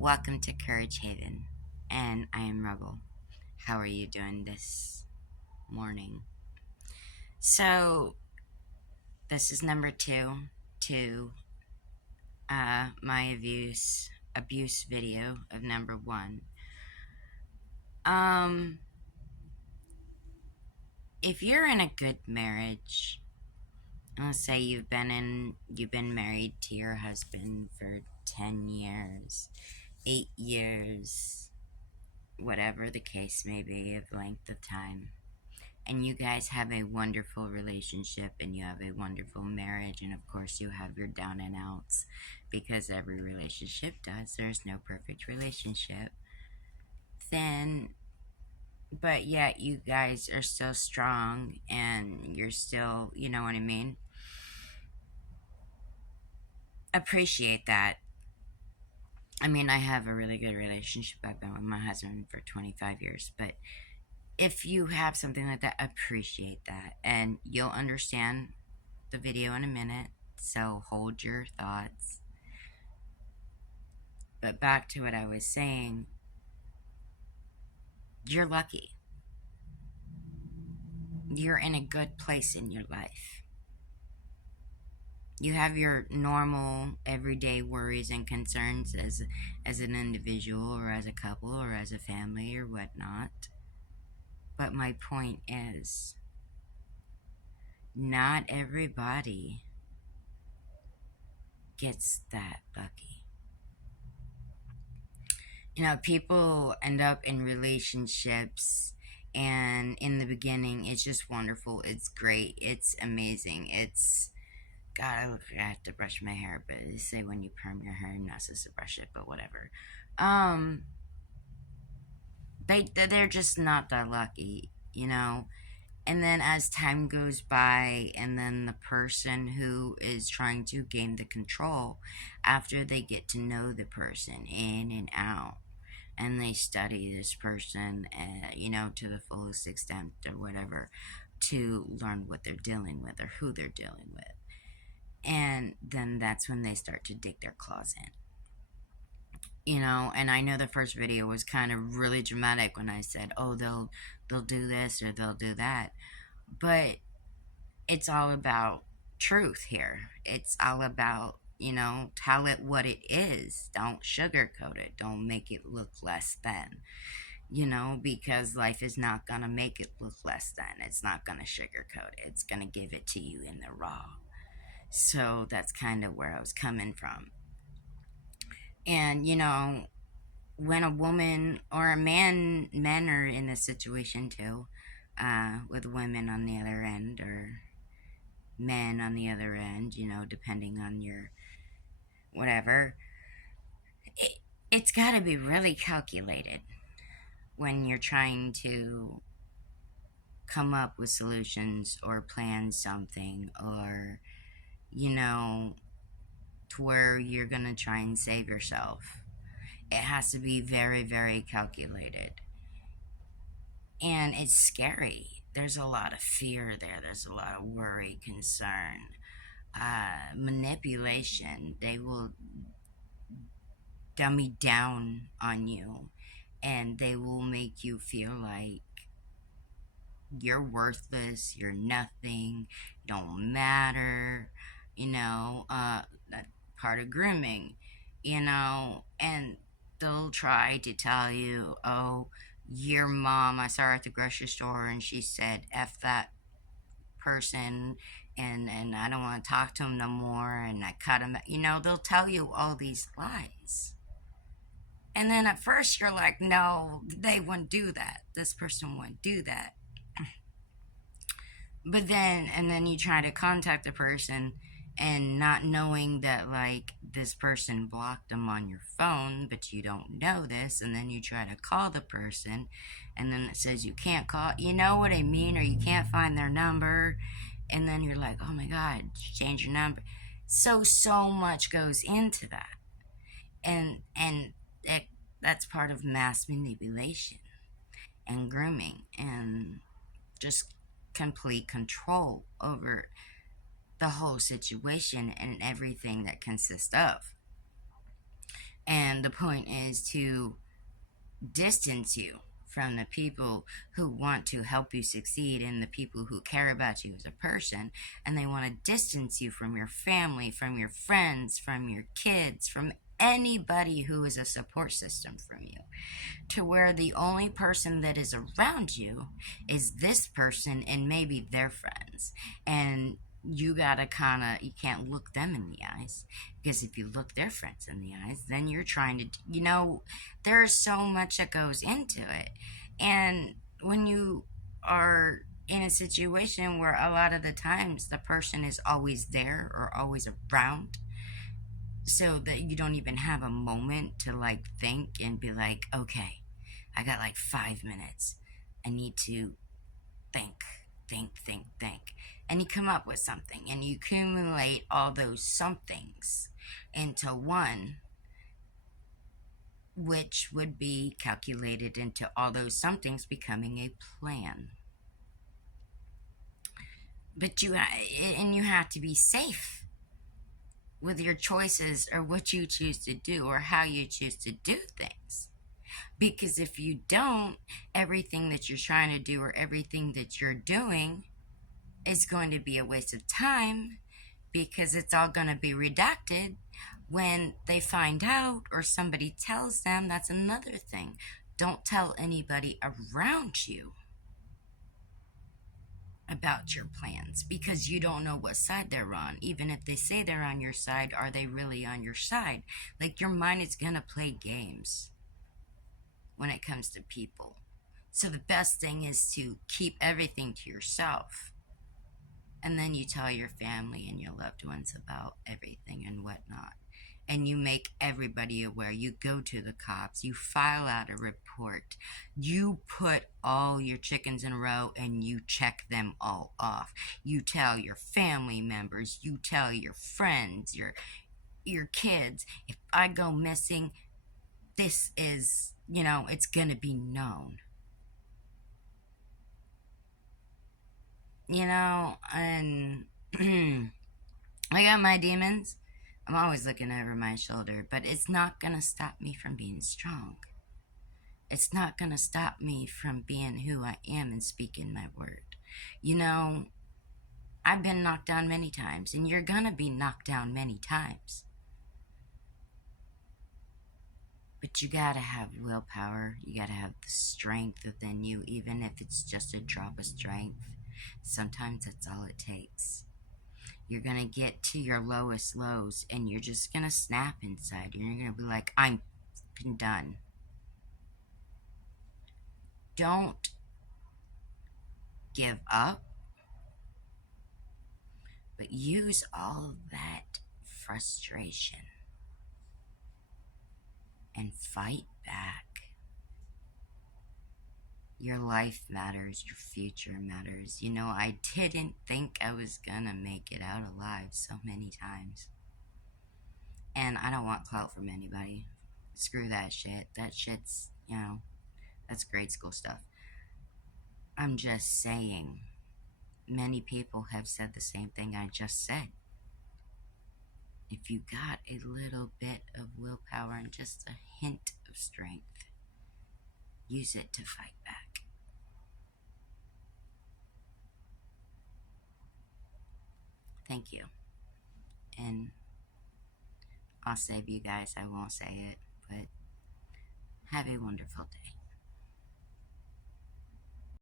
Welcome to Courage Haven, and I am Rebel. How are you doing this morning? So, this is number two to my abuse video of number one. Um, if you're in a good marriage, let's say you've been married to your husband for 10 years, 8 years, whatever the case may be of length of time, and you guys have a wonderful relationship and you have a wonderful marriage, and of course you have your down and outs, because every relationship does. There's no perfect relationship. Then, but yet you guys are still strong and you're still, you know what I mean? Appreciate that. I mean, I have a really good relationship. I've been with my husband for 25 years, but if you have something like that, appreciate that, and you'll understand the video in a minute, so hold your thoughts. But back to what I was saying, you're lucky. You're in a good place in your life. You have your normal, everyday worries and concerns as an individual or as a couple or as a family or whatnot. But my point is, not everybody gets that lucky. You know, people end up in relationships, and in the beginning it's just wonderful, it's great, it's amazing, it's God, I look like I have to brush my hair, but they say when you perm your hair, you're not supposed to brush it, but whatever. um they're just not that lucky, you know. And then as time goes by, and then the person who is trying to gain the control, after they get to know the person in and out, and they study this person, you know, to the fullest extent or whatever, to learn what they're dealing with or who they're dealing with. And then that's when they start to dig their claws in. You know, and I know the first video was kind of really dramatic when I said, "Oh, they'll do this or they'll do that," but it's all about truth here. It's all about, you know, tell it what it is. Don't sugarcoat it. Don't make it look less than, you know, because life is not going to make it look less than. It's not going to sugarcoat it. It's going to give it to you in the raw. So that's kind of where I was coming from. And, you know, when a woman or a man, men are in this situation too, with women on the other end or men on the other end, you know, depending on your whatever, it, it's got to be really calculated when you're trying to come up with solutions or plan something, or, you know, to where you're going to try and save yourself. It has to be very, very calculated. And it's scary. There's a lot of fear there. There's a lot of worry, concern, manipulation. They will dummy down on you, and they will make you feel like you're worthless, you're nothing, you don't matter, you know. That part of grooming, you know. And they'll try to tell you, "Oh, your mom, I saw her at the grocery store and she said F that person, and I don't want to talk to him no more, and I cut him," you know. They'll tell you all these lies. And then at first you're like, "No, they wouldn't do that. This person wouldn't do that." But then, and then you try to contact the person, and not knowing that, like, this person blocked them on your phone, but you don't know this, and then you try to call the person, and then it says you can't call, you know what I mean, or you can't find their number, and then you're like, "Oh my God, change your number." So much goes into that, and that's part of mass manipulation and grooming, and just complete control over the whole situation and everything that consists of. And the point is to distance you from the people who want to help you succeed and the people who care about you as a person. And they want to distance you from your family, from your friends, from your kids, from anybody who is a support system from you, to where the only person that is around you is this person and maybe their friends. And you gotta kind of, you can't look them in the eyes, because if you look their friends in the eyes, then you're trying to, there's so much that goes into it. And when you are in a situation where a lot of the times the person is always there or always around, so that you don't even have a moment to like think and be like, okay, I got like 5 minutes. I need to think. And you come up with something and you accumulate all those somethings into one, which would be calculated into all those somethings becoming a plan. But you have to be safe with your choices or what you choose to do or how you choose to do things. Because if you don't, everything that you're trying to do or everything that you're doing is going to be a waste of time, because it's all going to be redacted when they find out or somebody tells them. That's another thing. Don't tell anybody around you about your plans, because you don't know what side they're on. Even if they say they're on your side, are they really on your side? Like, your mind is going to play games when it comes to people. So the best thing is to keep everything to yourself. And then you tell your family and your loved ones about everything and whatnot. And you make everybody aware. You go to the cops. You file out a report. You put all your chickens in a row and you check them all off. You tell your family members. You tell your friends, your kids. If I go missing, this is, it's going to be known. And I got my demons. I'm always looking over my shoulder, but it's not going to stop me from being strong. It's not going to stop me from being who I am and speaking my word. I've been knocked down many times, and you're going to be knocked down many times. But you got to have willpower. You got to have the strength within you, even if it's just a drop of strength. Sometimes that's all it takes. You're going to get to your lowest lows and you're just going to snap inside. You're going to be like, I'm done. Don't give up, but use all of that frustration and fight back. Your life matters. Your future matters. I didn't think I was gonna make it out alive so many times. And I don't want clout from anybody. Screw that shit. That shit's, that's grade school stuff. I'm just saying, many people have said the same thing I just said. If you got a little bit of willpower and just a hint of strength, use it to fight back. Thank you. And I'll save you guys. I won't say it, but have a wonderful day.